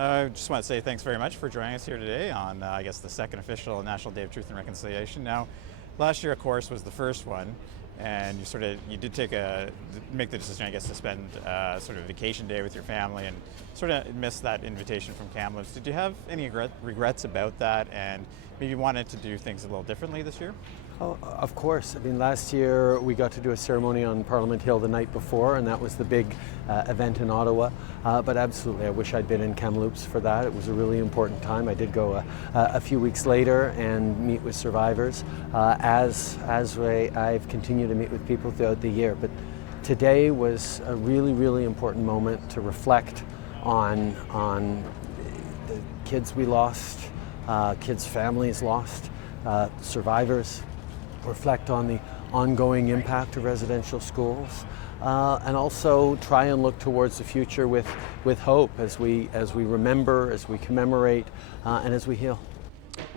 I just want to say thanks very much for joining us here today on, I guess, the second official National Day of Truth and Reconciliation. Now, last year, of course, was the first one, and you did make the decision, I guess, to spend sort of a vacation day with your family and sort of miss that invitation from Kamloops. Did you have any regrets about that, and maybe wanted to do things a little differently this year? Oh, of course. I mean, last year we got to do a ceremony on Parliament Hill the night before, and that was the big event in Ottawa. But absolutely, I wish I'd been in Kamloops for that. It was a really important time. I did go a few weeks later and meet with survivors, as I've continued to meet with people throughout the year. But today was a really, really important moment to reflect on the kids we lost, kids' families lost, survivors. Reflect on the ongoing impact of residential schools, and also try and look towards the future with hope as we remember, as we commemorate, and as we heal.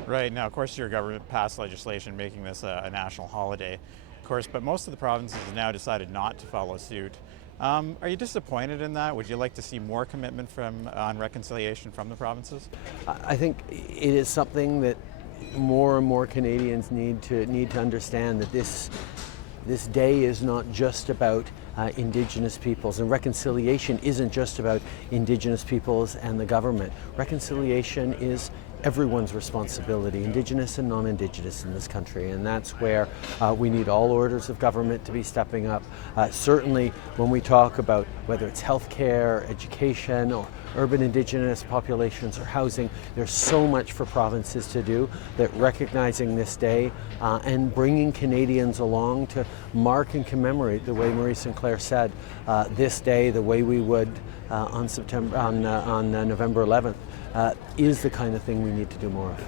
Right. Now, of course, your government passed legislation making this a national holiday, of course, but most of the provinces have now decided not to follow suit. Are you disappointed in that? Would you like to see more commitment on reconciliation from the provinces? I think it is something that more and more Canadians need to understand, that this day is not just about Indigenous peoples, and reconciliation isn't just about Indigenous peoples and the government. Reconciliation is everyone's responsibility, Indigenous and non-Indigenous in this country, and that's where we need all orders of government to be stepping up. Certainly when we talk about whether it's healthcare, education, or urban Indigenous populations or housing, there's so much for provinces to do, that recognizing this day and bringing Canadians along to mark and commemorate, the way Marie Sinclair said, this day the way we would on November 11th. Is the kind of thing we need to do more of.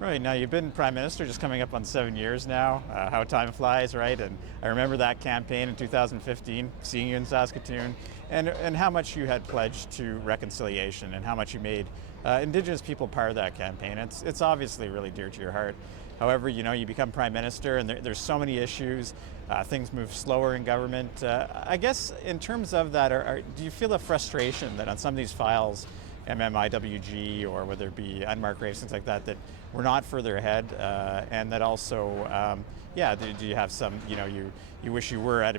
Right. Now, you've been Prime Minister just coming up on 7 years now. How time flies, right? And I remember that campaign in 2015, seeing you in Saskatoon, and how much you had pledged to reconciliation and how much you made Indigenous people part of that campaign. It's obviously really dear to your heart. However, you become Prime Minister and there's so many issues. Things move slower in government. I guess in terms of that, do you feel a frustration that on some of these files, MMIWG or whether it be unmarked graves, things like that, that we're not further ahead, and that also, do you have some, you wish you were at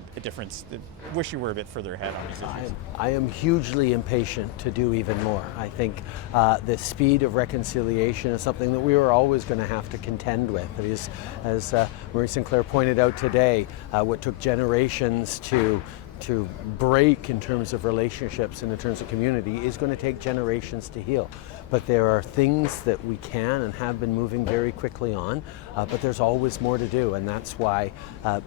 wish you were a bit further ahead on these issues? I am hugely impatient to do even more. I think the speed of reconciliation is something that we are always going to have to contend with. It is, as Marie Sinclair pointed out today, what took generations to break in terms of relationships and in terms of community is going to take generations to heal. But there are things that we can and have been moving very quickly on, but there's always more to do, and that's why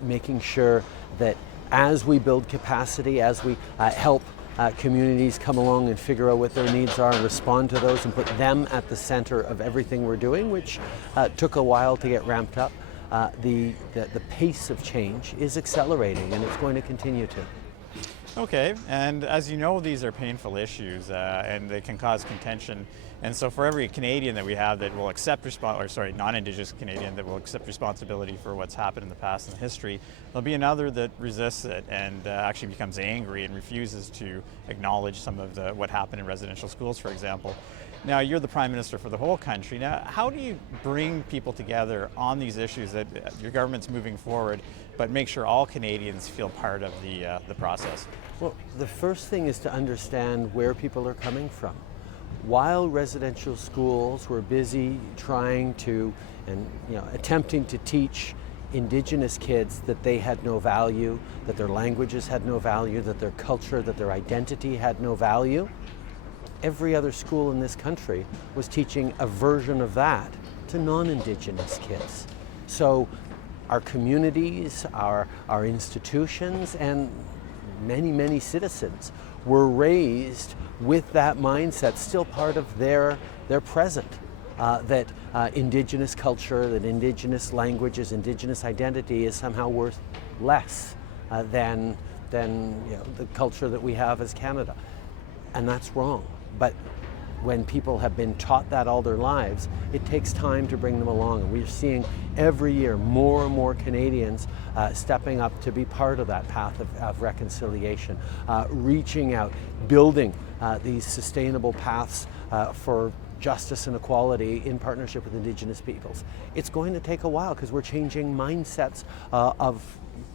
making sure that as we build capacity, as we help communities come along and figure out what their needs are and respond to those and put them at the center of everything we're doing, which took a while to get ramped up, the pace of change is accelerating, and it's going to continue to. Okay, and as you know, these are painful issues and they can cause contention. And so for every Canadian that we have that will accept non-Indigenous Canadian that will accept responsibility for what's happened in the past and history, there'll be another that resists it and actually becomes angry and refuses to acknowledge some of what happened in residential schools, for example. Now, you're the Prime Minister for the whole country. Now, how do you bring people together on these issues that your government's moving forward, but make sure all Canadians feel part of the process? Well, the first thing is to understand where people are coming from. While residential schools were busy trying to and attempting to teach Indigenous kids that they had no value, that their languages had no value, that their culture, that their identity had no value, every other school in this country was teaching a version of that to non-Indigenous kids. So our communities, our institutions, and many, many citizens were raised with that mindset, still part of their present, that Indigenous culture, that Indigenous languages, Indigenous identity is somehow worth less than the culture that we have as Canada. And that's wrong. But when people have been taught that all their lives, it takes time to bring them along. And we're seeing every year more and more Canadians stepping up to be part of that path of reconciliation, reaching out, building these sustainable paths for justice and equality in partnership with Indigenous peoples. It's going to take a while because we're changing mindsets of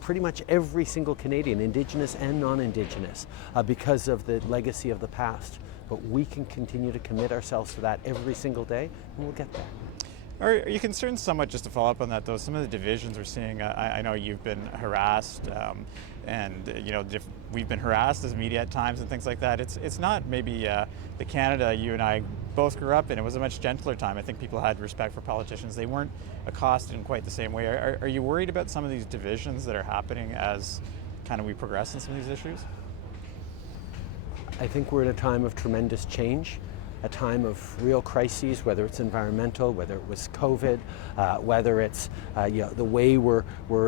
pretty much every single Canadian, Indigenous and non-Indigenous, because of the legacy of the past. But we can continue to commit ourselves to that every single day, and we'll get there. Are you concerned somewhat, just to follow up on that though, some of the divisions we're seeing? I know you've been harassed, and we've been harassed as media at times and things like that. It's not maybe the Canada you and I both grew up in. It was a much gentler time. I think people had respect for politicians. They weren't accosted in quite the same way. Are you worried about some of these divisions that are happening as kind of we progress in some of these issues? I think we're at a time of tremendous change, a time of real crises, whether it's environmental, whether it was COVID, whether it's the way we're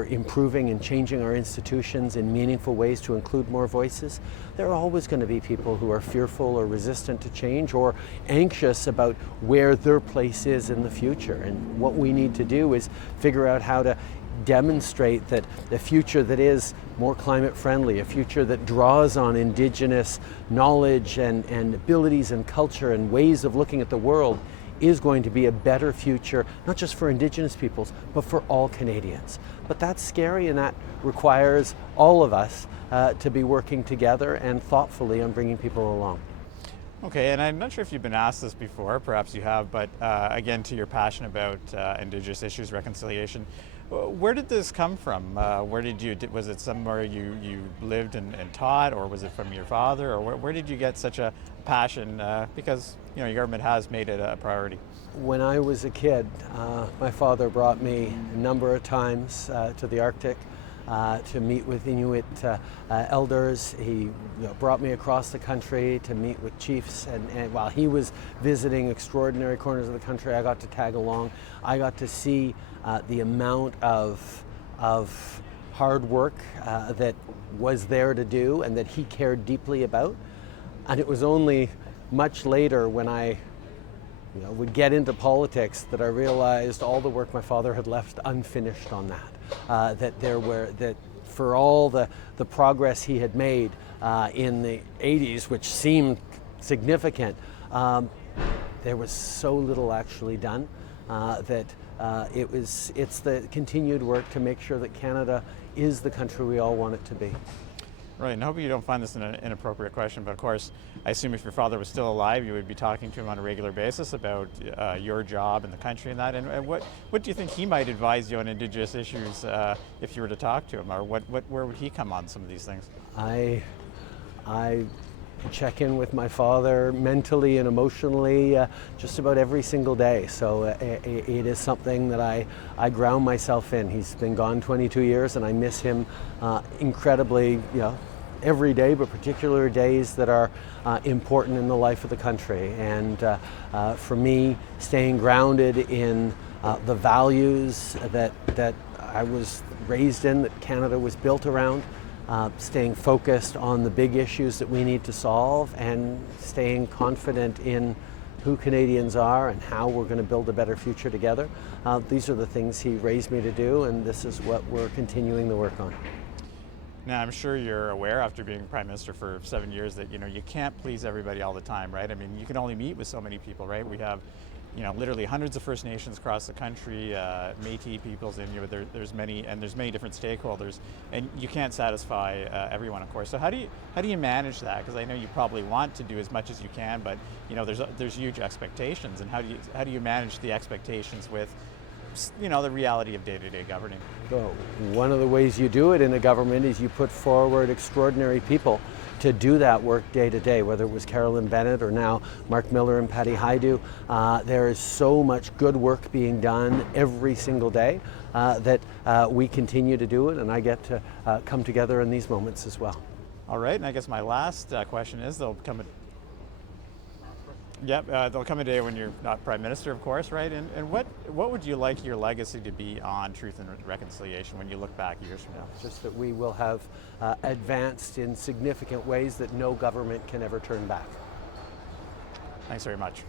improving and changing our institutions in meaningful ways to include more voices. There are always going to be people who are fearful or resistant to change or anxious about where their place is in the future. And what we need to do is figure out how to demonstrate that the future that is more climate friendly, a future that draws on Indigenous knowledge and abilities and culture and ways of looking at the world, is going to be a better future, not just for Indigenous peoples, but for all Canadians. But that's scary, and that requires all of us to be working together and thoughtfully on bringing people along. Okay, and I'm not sure if you've been asked this before, perhaps you have, but again, to your passion about Indigenous issues, reconciliation, where did this come from? Was it somewhere you lived and taught, or was it from your father, or where did you get such a passion? Because your government has made it a priority. When I was a kid, my father brought me a number of times to the Arctic to meet with Inuit elders. He brought me across the country to meet with chiefs, and while he was visiting extraordinary corners of the country, I got to tag along. I got to see the amount of hard work that was there to do and that he cared deeply about. And it was only much later, when I would get into politics, that I realized all the work my father had left unfinished on that. That for all the progress he had made in the 80s, which seemed significant, there was so little actually done that it's the continued work to make sure that Canada is the country we all want it to be. Right, and I hope you don't find this an inappropriate question, but of course, I assume if your father was still alive, you would be talking to him on a regular basis about your job in the country and that. And what do you think he might advise you on Indigenous issues if you were to talk to him, or where would he come on some of these things? I check in with my father mentally and emotionally just about every single day. So it is something that I ground myself in. He's been gone 22 years, and I miss him incredibly, every day, but particular days that are important in the life of the country. And for me, staying grounded in the values that I was raised in, that Canada was built around, staying focused on the big issues that we need to solve, and staying confident in who Canadians are and how we're going to build a better future together. These are the things he raised me to do, and this is what we're continuing to work on. Now, I'm sure you're aware, after being Prime Minister for 7 years, that you can't please everybody all the time, right? I mean, you can only meet with so many people, right? We have literally hundreds of First Nations across the country, Métis peoples, and there's many different stakeholders, and you can't satisfy everyone, of course. So how do you manage that? Because I know you probably want to do as much as you can, but there's huge expectations, and how do you manage the expectations with the reality of day-to-day governing? So one of the ways you do it in a government is you put forward extraordinary people to do that work day to day, whether it was Carolyn Bennett or now Mark Miller and Patty Haidu. There is so much good work being done every single day that we continue to do it, and I get to come together in these moments as well. All right, and I guess my last question is, there'll come a day when you're not Prime Minister, of course, right? And what would you like your legacy to be on truth and reconciliation when you look back years from now? Just that we will have advanced in significant ways that no government can ever turn back. Thanks very much.